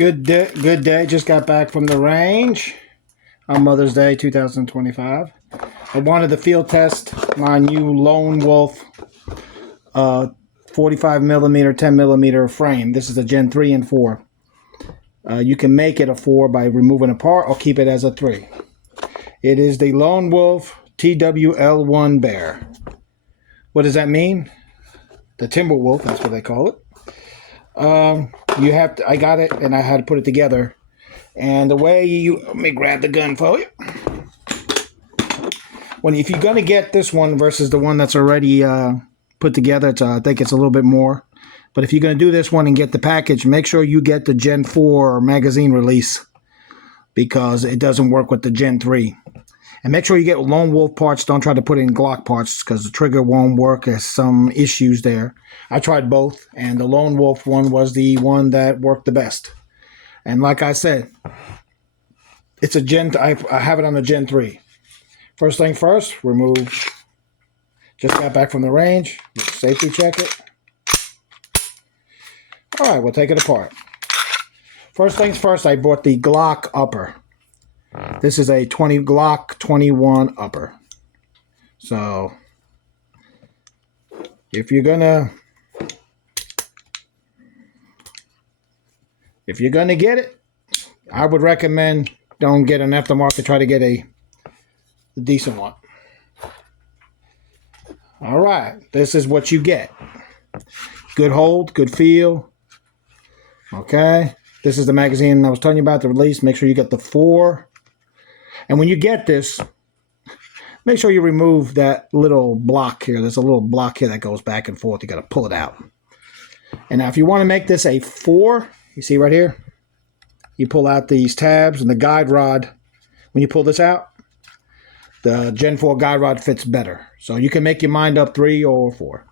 Good day. Just got back from the range on Mother's Day 2025. I wanted to field test my new Lone Wolf 45 millimeter, 10 millimeter frame. This is a Gen 3 and 4. You can make it a 4 by removing a part or keep it as a 3. It is the Lone Wolf TWL1 Bear. What does that mean? The Timber Wolf, that's what they call it. I got it and I had to put it together. And the way let me grab the gun for you. If you're going to get this one versus the one that's already put together, I think it's a little bit more. But if you're going to do this one and get the package, make sure you get the Gen 4 magazine release because it doesn't work with the Gen 3. And make sure you get Lone Wolf parts. Don't try to put in Glock parts because the trigger won't work. There's some issues there. I tried both, and the Lone Wolf one was the one that worked the best. And like I said, it's a Gen. I have it on the Gen 3. First thing first, remove. Just got back from the range. Safety check it. All right, we'll take it apart. First things first, I bought the Glock upper. This is a Glock 21 upper. So, if you're gonna get it, I would recommend don't get an aftermarket. Try to get a decent one. All right, this is what you get. Good hold, good feel. Okay, this is the magazine I was telling you about, the release. Make sure you get the 4. And when you get this, make sure you remove that little block here. There's a little block here that goes back and forth. You got to pull it out. And now if you want to make this a 4, you see right here, you pull out these tabs and the guide rod. When you pull this out, the Gen 4 guide rod fits better. So you can make your mind up 3 or 4.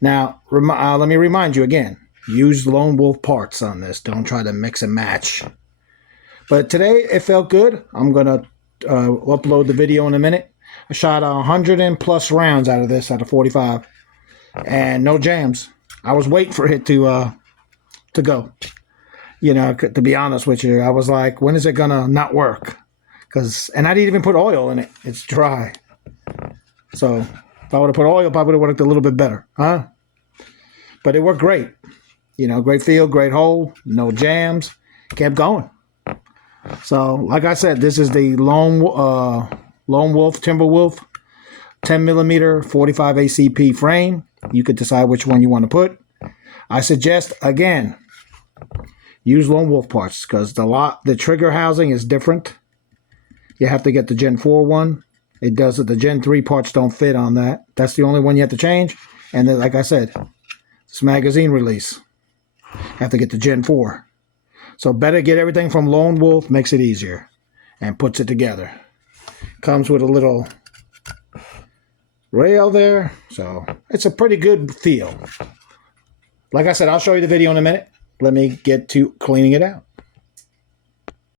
Now, let me remind you again, use Lone Wolf parts on this. Don't try to mix and match. But today it felt good. I'm going to upload the video in a minute. I shot 100+ rounds out of this, out of 45. And no jams. I was waiting for it to go. You know, to be honest with you, I was like, when is it going to not work? And I didn't even put oil in it. It's dry. So if I would have put oil, it probably would have worked a little bit better. Huh? But it worked great. You know, great feel, great hold, no jams. Kept going. So, like I said, this is the Lone Wolf, Timber Wolf, 10 millimeter 45 ACP frame. You could decide which one you want to put. I suggest, again, use Lone Wolf parts because the trigger housing is different. You have to get the Gen 4 one. It does it. The Gen 3 parts don't fit on that. That's the only one you have to change. And then, like I said, this magazine release. Have to get the Gen 4. So better get everything from Lone Wolf, makes it easier, and puts it together. Comes with a little rail there, so it's a pretty good feel. Like I said, I'll show you the video in a minute. Let me get to cleaning it out.